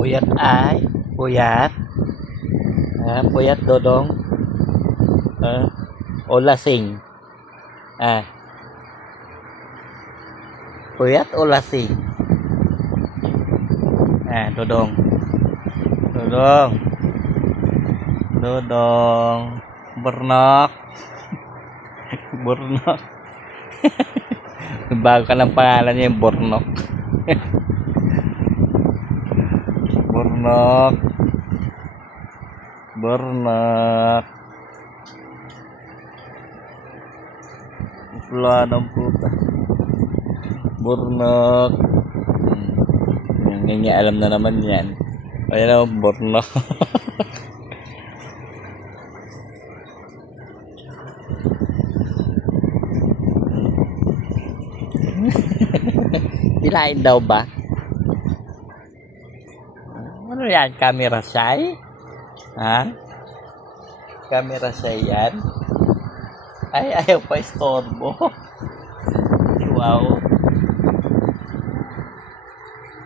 Puyat ay. Puyat. Puyat Dodong. O lasing. Puyat o lasing. Dodong. Dodong. Dodong. Burnok. Burnok. Bago ka ng pangalan niya yung Burnok. Burnok. Burnok. Wala ng puta. Burnok. Hindi niya alam na naman yan. Ayan o, Burnok. Dilain daw ba? Ano yan? Camera shy? Camera shy yan? Ay, ayaw pa istorbo. Wow.